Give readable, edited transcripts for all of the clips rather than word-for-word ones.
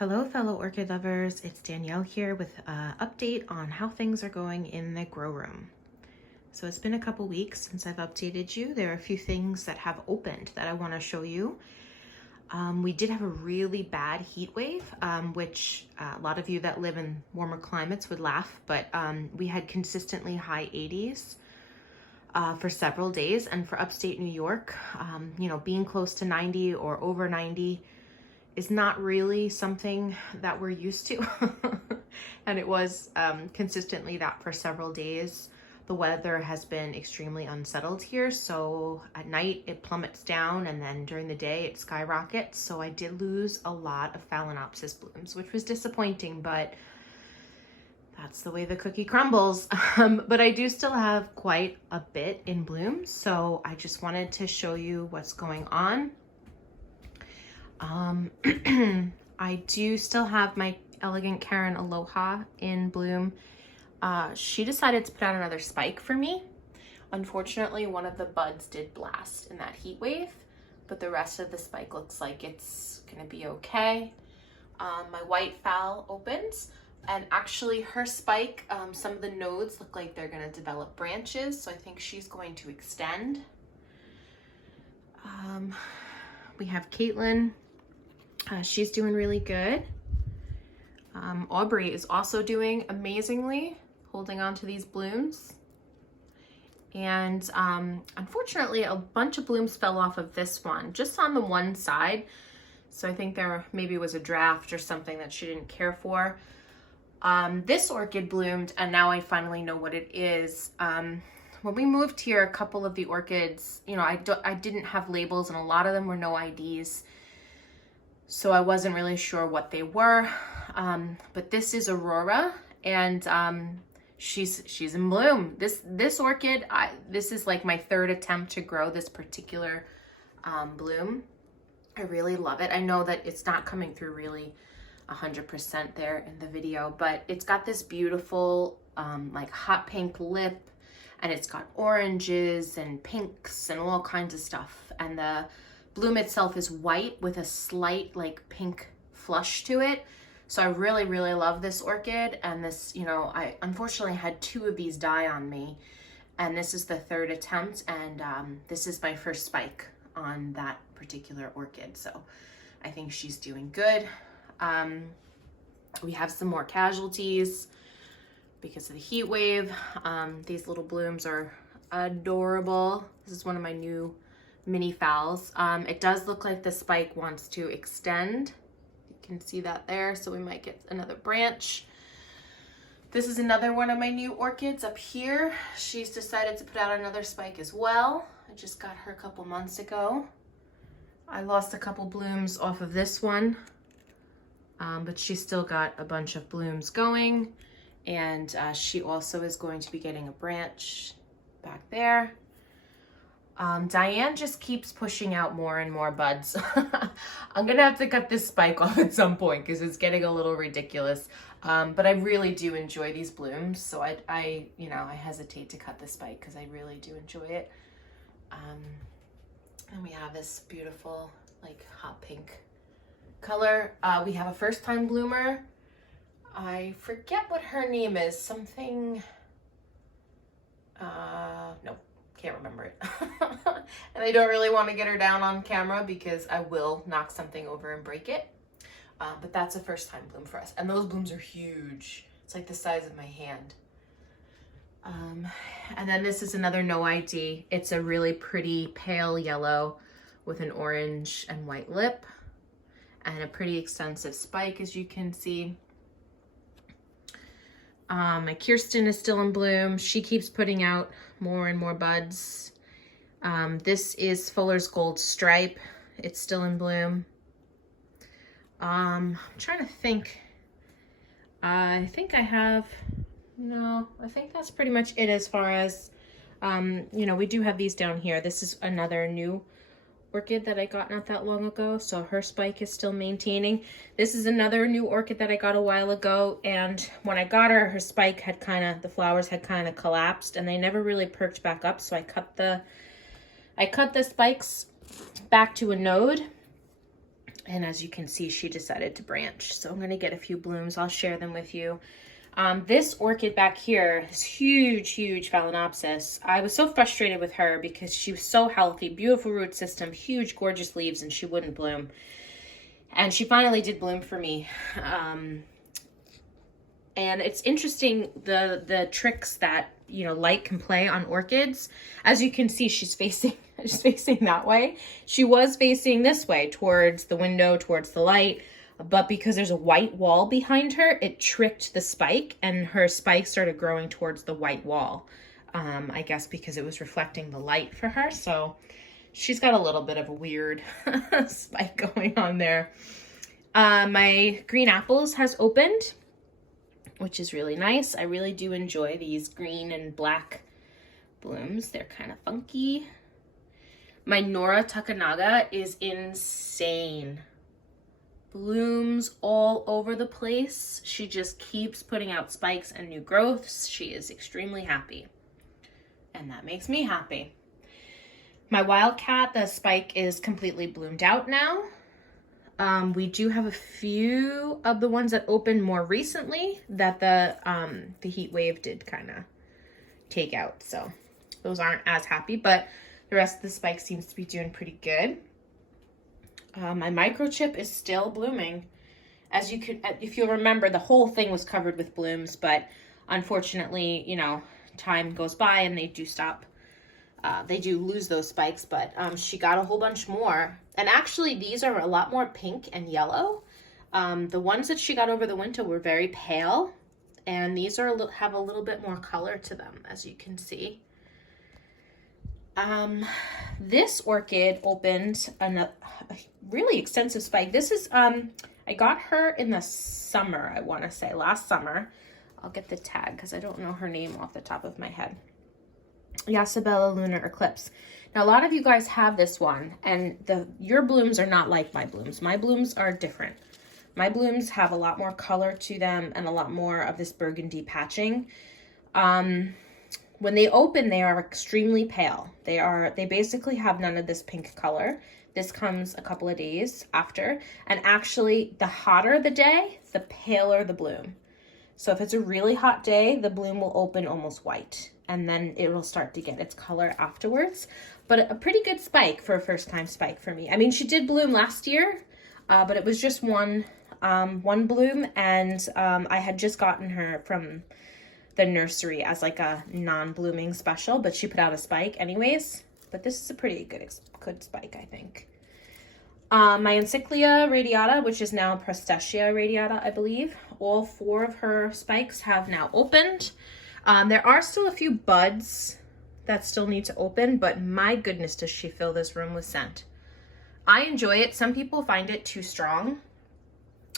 Hello fellow orchid lovers, it's Danielle here with an update on how things are going in the grow room. So it's been a couple weeks since I've updated you. There are a few things that have opened that I want to show you. We did have a really bad heat wave, which a lot of you that live in warmer climates would laugh, but we had consistently high 80s for several days. And for upstate New York, being close to 90 or over 90 is not really something that we're used to. And it was consistently that for several days. The weather has been extremely unsettled here, so at night it plummets down and then during the day it skyrockets. So I did lose a lot of Phalaenopsis blooms, which was disappointing, but that's the way the cookie crumbles. But I do still have quite a bit in bloom, so I just wanted to show you what's going on. I do still have my Elegant Karen Aloha in bloom. She decided to put out another spike for me. Unfortunately, one of the buds did blast in that heat wave, but the rest of the spike looks like it's gonna be okay. My white phal opens, and actually her spike, some of the nodes look like they're gonna develop branches, so I think she's going to extend. We have Caitlin. She's doing really good. Aubrey is also doing amazingly, holding on to these blooms. And unfortunately, a bunch of blooms fell off of this one, just on the one side. So I think there maybe was a draft or something that she didn't care for. This orchid bloomed, and now I finally know what it is. When we moved here, a couple of the orchids, I didn't have labels, and a lot of them were no IDs. So I wasn't really sure what they were, but this is Aurora, and she's in bloom. This orchid, this is like my third attempt to grow this particular bloom. I really love it. I know that it's not coming through really 100% there in the video, but it's got this beautiful like hot pink lip, and it's got oranges and pinks and all kinds of stuff, and the bloom itself is white with a slight like pink flush to it. So I really, really love this orchid. And this, I unfortunately had 2 of these die on me, and this is the third attempt, and this is my first spike on that particular orchid. So I think she's doing good. We have some more casualties because of the heat wave. These little blooms are adorable. This is one of my new mini phals. It does look like the spike wants to extend. You can see that there, so we might get another branch. This is another one of my new orchids up here. She's decided to put out another spike as well. I just got her a couple months ago. I lost a couple blooms off of this one, but she's still got a bunch of blooms going, and she also is going to be getting a branch back there. Diane just keeps pushing out more and more buds. I'm gonna have to cut this spike off at some point because it's getting a little ridiculous. But I really do enjoy these blooms, so I hesitate to cut the spike because I really do enjoy it. And we have this beautiful like hot pink color. We have a first-time bloomer. I forget what her name is. Something. Nope. Can't remember it. And I don't really want to get her down on camera because I will knock something over and break it. But that's a first time bloom for us. And those blooms are huge. It's like the size of my hand. And then this is another no ID. It's a really pretty pale yellow with an orange and white lip and a pretty extensive spike, as you can see. My Kirsten is still in bloom. She keeps putting out more and more buds. This is Fuller's Gold Stripe. It's still in bloom. I'm trying to think. I think I have, no, I think that's pretty much it as far as, we do have these down here. This is another new orchid that I got not that long ago, so her spike is still maintaining. This is another new orchid that I got a while ago, and when I got her, her spike had the flowers had kind of collapsed, and they never really perked back up, so I cut the spikes back to a node, And as you can see, she decided to branch. So I'm going to get a few blooms. I'll share them with you. This orchid back here, this huge, huge Phalaenopsis. I was so frustrated with her because she was so healthy, beautiful root system, huge, gorgeous leaves, and she wouldn't bloom. And she finally did bloom for me. And it's interesting the tricks that, you know, light can play on orchids. As you can see, she's facing that way. She was facing this way towards the window, towards the light. But because there's a white wall behind her, it tricked the spike, and her spike started growing towards the white wall. I guess because it was reflecting the light for her. So she's got a little bit of a weird spike going on there. My green apples has opened, which is really nice. I really do enjoy these green and black blooms. They're kind of funky. My Nora Takanaga is insane. Blooms all over the place. She just keeps putting out spikes and new growths. She is extremely happy, and that makes me happy. My Wildcat, the spike is completely bloomed out now. We do have a few of the ones that opened more recently that the heat wave did kind of take out, so those aren't as happy, but the rest of the spike seems to be doing pretty good. My microchip is still blooming. As you could, if you'll remember, the whole thing was covered with blooms, but unfortunately, you know, time goes by and they do stop. They do lose those spikes, but she got a whole bunch more. And actually, these are a lot more pink and yellow. The ones that she got over the winter were very pale, and these have a little bit more color to them, as you can see. This orchid opened a really extensive spike. This is, I got her in the summer, I want to say, last summer. I'll get the tag because I don't know her name off the top of my head. Yasabella Lunar Eclipse. Now, a lot of you guys have this one, and your blooms are not like my blooms. My blooms are different. My blooms have a lot more color to them and a lot more of this burgundy patching. When they open, they are extremely pale. They basically have none of this pink color. This comes a couple of days after. And actually, the hotter the day, the paler the bloom. So if it's a really hot day, the bloom will open almost white. And then it will start to get its color afterwards. But a pretty good spike for a first-time spike for me. I mean, she did bloom last year, but it was just one bloom. And I had just gotten her from the nursery as like a non-blooming special, but she put out a spike anyways. But this is a pretty good spike, I think. My Encyclia Radiata, which is now Encyclia Radiata, I believe. All 4 of her spikes have now opened. There are still a few buds that still need to open, but my goodness, does she fill this room with scent. I enjoy it. Some people find it too strong,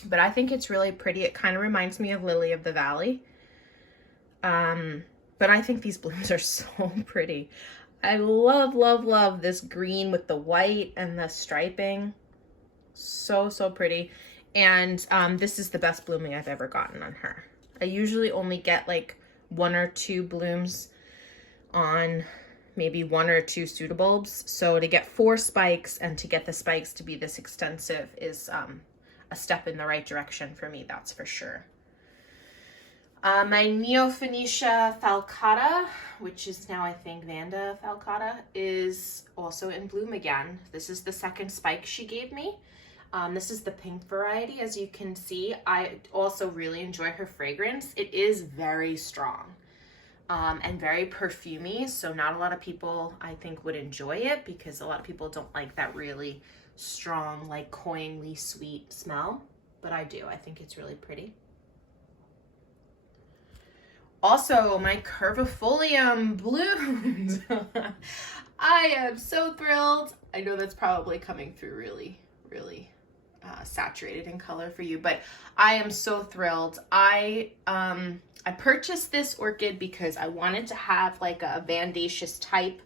but I think it's really pretty. It kind of reminds me of Lily of the Valley. But I think these blooms are so pretty. I love, love, love this green with the white and the striping. So, so pretty. And this is the best blooming I've ever gotten on her. I usually only get like 1 or 2 blooms on maybe 1 or 2 pseudobulbs. So to get 4 spikes and to get the spikes to be this extensive is a step in the right direction for me, that's for sure. My Neophenesia Falcata, which is now I think Vanda Falcata, is also in bloom again. This is the second spike she gave me. This is the pink variety, as you can see. I also really enjoy her fragrance. It is very strong and very perfumey, so not a lot of people I think would enjoy it because a lot of people don't like that really strong, like cloyingly sweet smell, but I do. I think it's really pretty. Also, my Curvifolium Blooms. I am so thrilled. I know that's probably coming through really, really saturated in color for you, but I am so thrilled. I purchased this orchid because I wanted to have like a Vandaceous type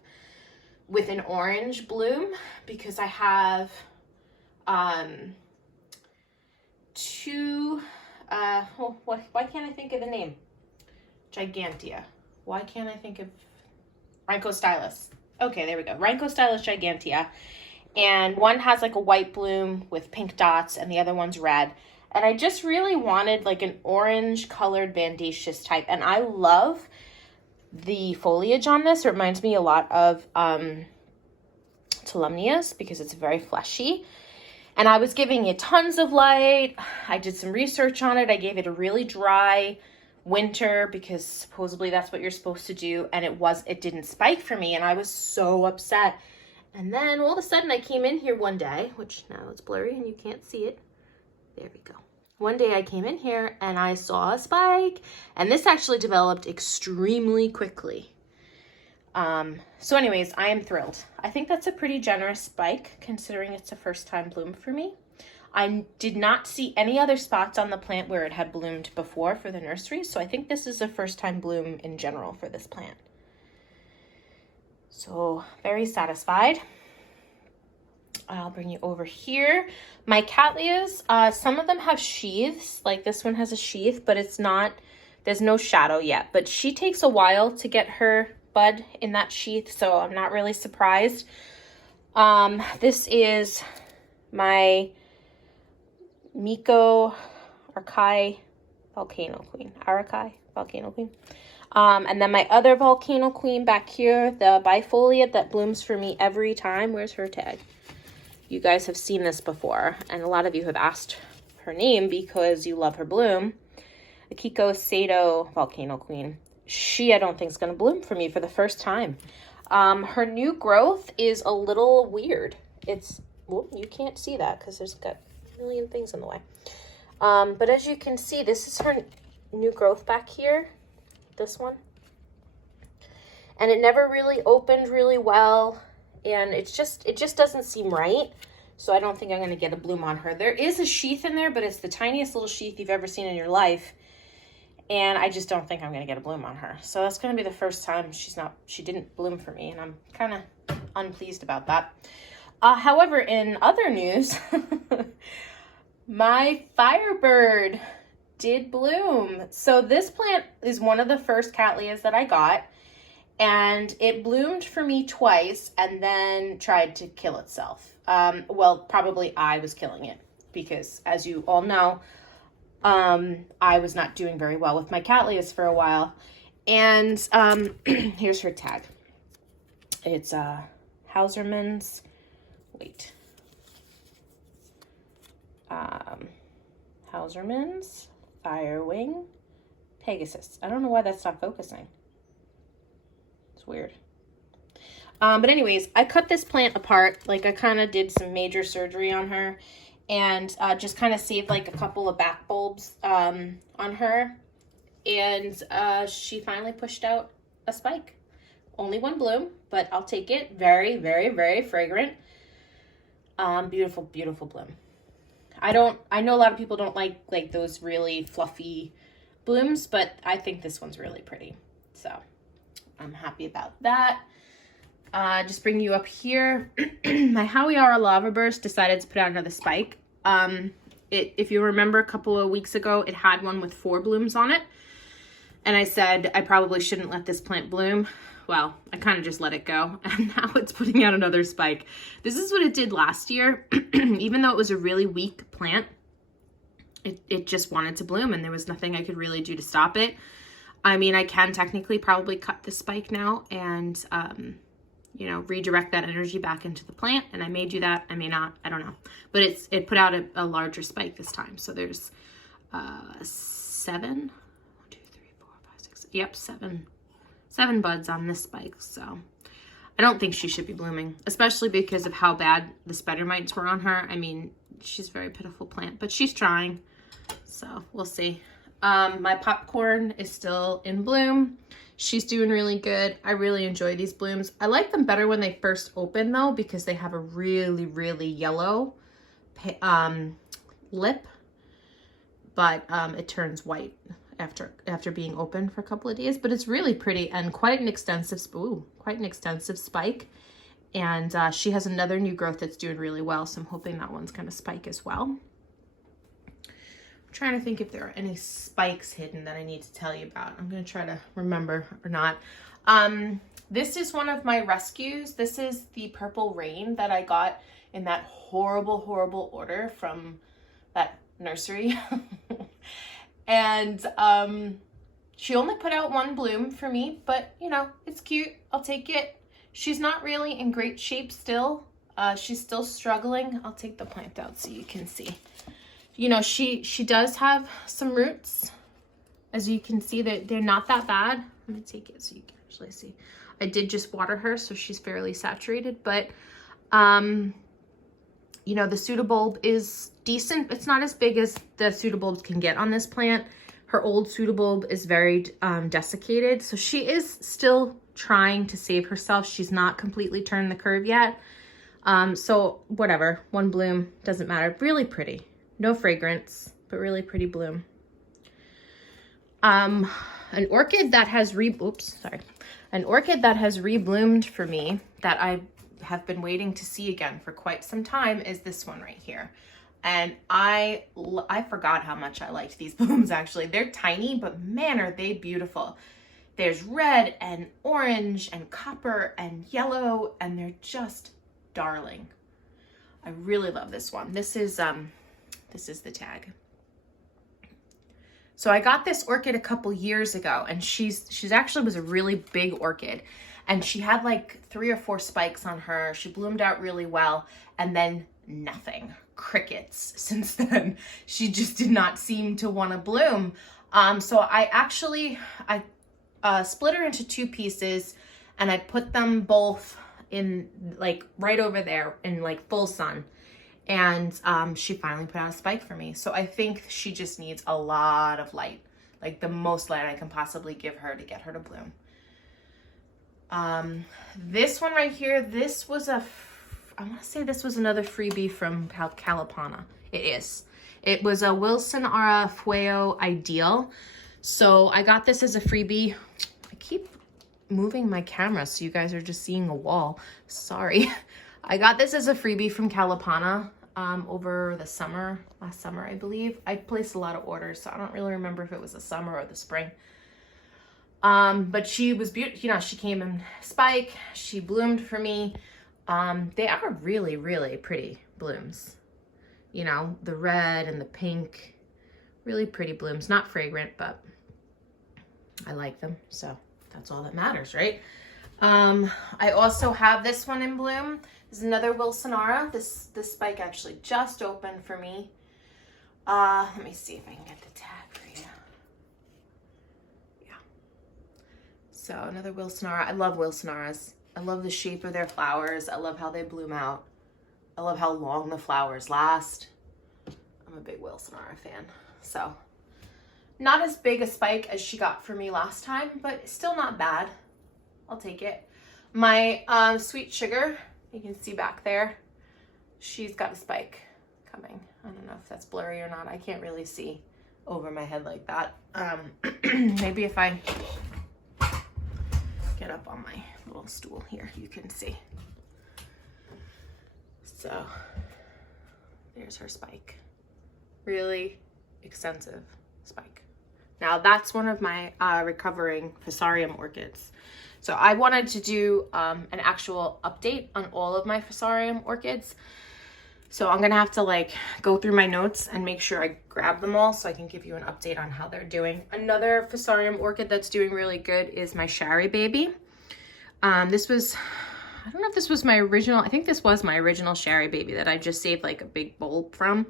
with an orange bloom because I have 2, why can't I think of the name? Gigantea. Why can't I think of Rhinchostylus? Okay, there we go. Rhinchostylus gigantea. And one has like a white bloom with pink dots and the other one's red. And I just really wanted like an orange colored bandaceous type. And I love the foliage on this. It reminds me a lot of Phalaenopsis because it's very fleshy. And I was giving it tons of light. I did some research on it. I gave it a really dry winter because supposedly that's what you're supposed to do. And it didn't spike for me. And I was so upset. And then all of a sudden I came in here one day, which now it's blurry and you can't see it. There we go. One day I came in here and I saw a spike, and this actually developed extremely quickly. So anyways, I am thrilled. I think that's a pretty generous spike considering it's a first time bloom for me. I did not see any other spots on the plant where it had bloomed before for the nursery, so I think this is a first time bloom in general for this plant. So very satisfied. I'll bring you over here. My Cattleyas, some of them have sheaths, like this one has a sheath, but it's not, there's no shadow yet. But she takes a while to get her bud in that sheath, so I'm not really surprised. This is my Miko Arakai Volcano Queen. And then my other Volcano Queen back here, the bifoliate that blooms for me every time. Where's her tag? You guys have seen this before, and a lot of you have asked her name because you love her bloom. Akiko Sato Volcano Queen. She, I don't think, is going to bloom for me for the first time. Her new growth is a little weird. It's, well, you can't see that because there's got a million things in the way. But as you can see, this is her new growth back here. This one. And it never really opened really well. And it just doesn't seem right. So I don't think I'm going to get a bloom on her. There is a sheath in there, but it's the tiniest little sheath you've ever seen in your life. And I just don't think I'm going to get a bloom on her. So that's going to be the first time she didn't bloom for me. And I'm kind of unpleased about that. However, in other news, my Firebird did bloom. So this plant is one of the first Cattleyas that I got. And it bloomed for me twice and then tried to kill itself. Well, probably I was killing it because, as you all know, I was not doing very well with my Cattleyas for a while. And here's her tag. It's Hausermann's, Hausermann's Firewing Pegasus. I don't know why that's not focusing. Weird. But anyways, I cut this plant apart. Like I kind of did some major surgery on her and just kind of saved like a couple of back bulbs on her. And she finally pushed out a spike. Only one bloom, but I'll take it. Very, very, very fragrant. Beautiful, beautiful bloom. I know a lot of people don't like those really fluffy blooms, but I think this one's really pretty. So I'm happy about that. Just bring you up here. My Hawiara Lava Burst decided to put out another spike. If you remember a couple of weeks ago, it had one with 4 blooms on it. And I said I probably shouldn't let this plant bloom. Well, I kind of just let it go. And now it's putting out another spike. This is what it did last year. Even though it was a really weak plant, it just wanted to bloom and there was nothing I could really do to stop it. I mean, I can technically probably cut the spike now and, you know, redirect that energy back into the plant. And I may do that. I may not. I don't know. But it put out a larger spike this time. So there's 7. 1, 2, 3, 4, 5, 6. Yep, 7 buds on this spike. So I don't think she should be blooming, especially because of how bad the spider mites were on her. I mean, she's a very pitiful plant, but she's trying. So we'll see. My popcorn is still in bloom. She's doing really good. I really enjoy these blooms. I like them better when they first open though, because they have a really, really yellow lip, but it turns white after being open for a couple of days. But it's really pretty and quite an extensive spike. And she has another new growth that's doing really well, so I'm hoping that one's gonna spike as well. Trying to think if there are any spikes hidden that I need to tell you about. I'm going to try to remember or not. This is one of my rescues. This is the Purple Rain that I got in that horrible, horrible order from that nursery. And she only put out one bloom for me, but you know, it's cute. I'll take it. She's not really in great shape still. She's still struggling. I'll take the plant out so you can see. You know, she does have some roots. As you can see, they're not that bad. Let me take it so you can actually see. I did just water her, so she's fairly saturated, but you know, the pseudobulb is decent. It's not as big as the pseudobulbs can get on this plant. Her old pseudobulb is very desiccated, so she is still trying to save herself. She's not completely turned the curve yet. So whatever, one bloom, doesn't matter. Really pretty. No fragrance, but really pretty bloom. An orchid that has rebloomed for me that I have been waiting to see again for quite some time is this one right here. And I forgot how much I liked these blooms actually. They're tiny, but man, are they beautiful. There's red and orange and copper and yellow, and they're just darling. I really love this one. This is the tag. So I got this orchid a couple years ago, and she's actually was a really big orchid, and she had like 3 or 4 spikes on her. She bloomed out really well, and then nothing, crickets since then. She just did not seem to want to bloom. So I split her into 2 pieces, and I put them both in like right over there in like full sun. And she finally put out a spike for me. So I think she just needs a lot of light, like the most light I can possibly give her to get her to bloom. This one right here, this was I want to say this was another freebie from Calipana. It is. It was a Wilsonara Fuego Ideal. So I got this as a freebie. I keep moving my camera so you guys are just seeing a wall. Sorry. I got this as a freebie from Calipana over the summer, last summer, I believe. I placed a lot of orders, so I don't really remember if it was the summer or the spring. But she was beautiful. You know, she came in spike. She bloomed for me. They are really, really pretty blooms. You know, the red and the pink, really pretty blooms. Not fragrant, but I like them. So that's all that matters, right? I also have this one in bloom. This is another Wilsonara. This spike actually just opened for me. Let me see if I can get the tag for you. Yeah. So another Wilsonara. I love Wilsonaras. I love the shape of their flowers. I love how they bloom out. I love how long the flowers last. I'm a big Wilsonara fan. So not as big a spike as she got for me last time, but still not bad. I'll take it. My Sweet Sugar, you can see back there, she's got a spike coming. I don't know if that's blurry or not. I can't really see over my head like that. Maybe if I get up on my little stool here, you can see. So there's her spike. Really extensive spike. Now that's one of my recovering Fusarium orchids. So I wanted to do an actual update on all of my Fusarium orchids. So I'm gonna have to like go through my notes and make sure I grab them all so I can give you an update on how they're doing. Another Fusarium orchid that's doing really good is my Shari Baby. This was, I don't know if this was my original, I think this was my original Shari Baby that I just saved like a big bulb from.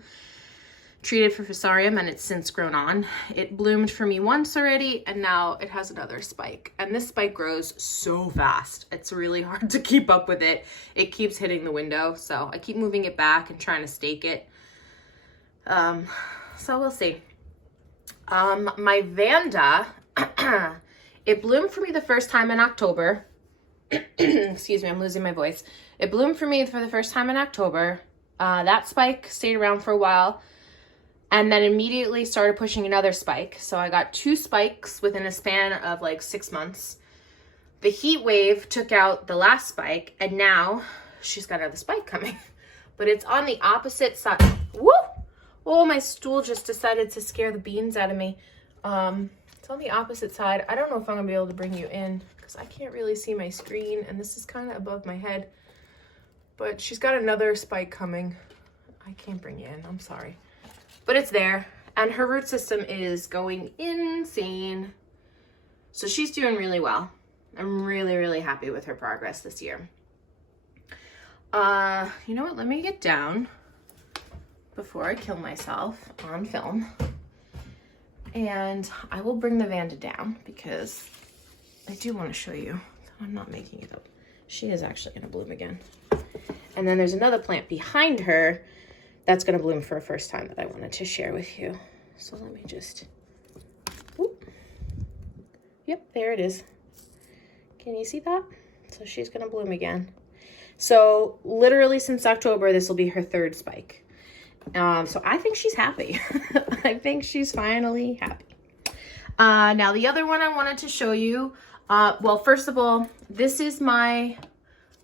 Treated for Fusarium, and it's since grown on. It bloomed for me once already, and now it has another spike. And this spike grows so fast. It's really hard to keep up with it. It keeps hitting the window, so I keep moving it back and trying to stake it. So we'll see. My Vanda, it bloomed for me the first time in October. Excuse me, I'm losing my voice. It bloomed for me for the first time in October. That spike stayed around for a while, and then immediately started pushing another spike. So I got 2 spikes within a span of like 6 months. The heat wave took out the last spike, and now she's got another spike coming. But it's on the opposite side. Woo! Oh, my stool just decided to scare the beans out of me. It's on the opposite side. I don't know if I'm gonna be able to bring you in because I can't really see my screen, and this is kind of above my head. but she's got another spike coming. I can't bring you in, I'm sorry. But it's there, and her root system is going insane. So she's doing really well. I'm really, really happy with her progress this year. You know what, let me get down before I kill myself on film. And I will bring the Vanda down because I do want to show you. I'm not making it up. She is actually going to bloom again. And then there's another plant behind her that's going to bloom for a first time that I wanted to share with you. So let me just, whoop. Yep, there it is. Can you see that? So she's going to bloom again. So literally since October, this will be her third spike. So I think she's happy. I think she's finally happy. Now the other one I wanted to show you, well, first of all, this is my,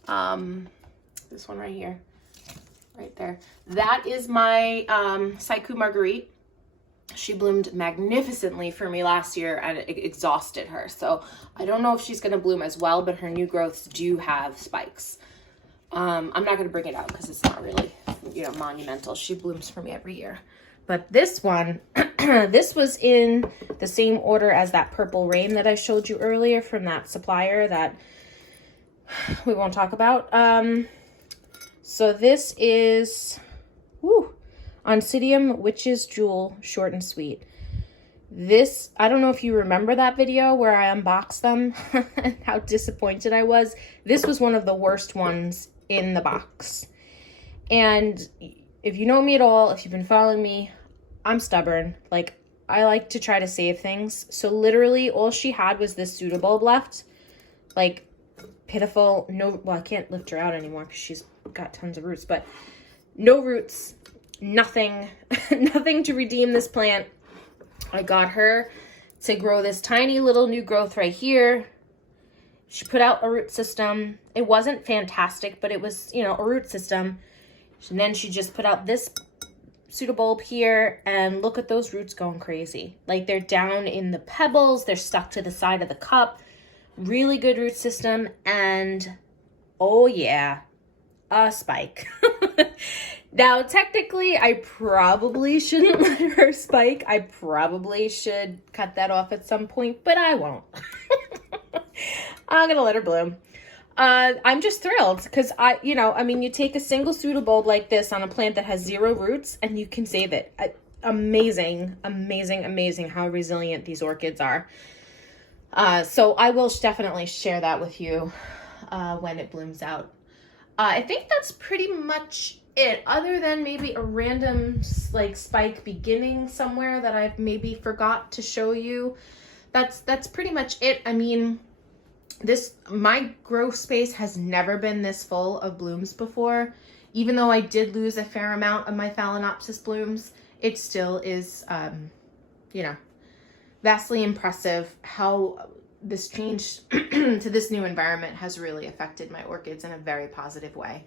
this one right here, right there. That is my Saiku Margarite. She bloomed magnificently for me last year and it exhausted her. So I don't know if she's going to bloom as well, but her new growths do have spikes. I'm not going to bring it out because it's not really, you know, monumental. She blooms for me every year. But this one, this was in the same order as that Purple Rain that I showed you earlier from that supplier that we won't talk about. So this is Oncidium Witch's Jewel, short and sweet. This, I don't know if you remember that video where I unboxed them and how disappointed I was. This was one of the worst ones in the box. And if you know me at all, if you've been following me, I'm stubborn. Like, I like to try to save things. So literally all she had was this pseudobulb left. Like, pitiful. No, well, I can't lift her out anymore because she's got tons of roots, but no roots, nothing, nothing to redeem this plant. I got her to grow this tiny little new growth right here. She put out a root system. It wasn't fantastic, but it was, you know, a root system. And then she just put out this pseudobulb here, and look at those roots going crazy. Like, they're down in the pebbles. They're stuck to the side of the cup. Really good root system. And, oh yeah, a spike. Now, technically, I probably shouldn't let her spike. I probably should cut that off at some point, but I won't. I'm going to let her bloom. I'm just thrilled because you take a single pseudobulb like this on a plant that has 0 roots and you can save it. Amazing, amazing, amazing how resilient these orchids are. So I will definitely share that with you when it blooms out. I think that's pretty much it, other than maybe a random like spike beginning somewhere that I've maybe forgot to show you. That's pretty much it. I mean, my grow space has never been this full of blooms before. Even though I did lose a fair amount of my Phalaenopsis blooms, it still is, vastly impressive how this change to this new environment has really affected my orchids in a very positive way.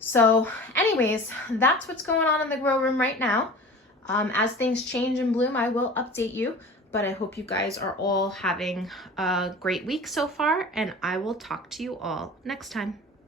So anyways, that's what's going on in the grow room right now. As things change and bloom, I will update you. But I hope you guys are all having a great week so far, and I will talk to you all next time.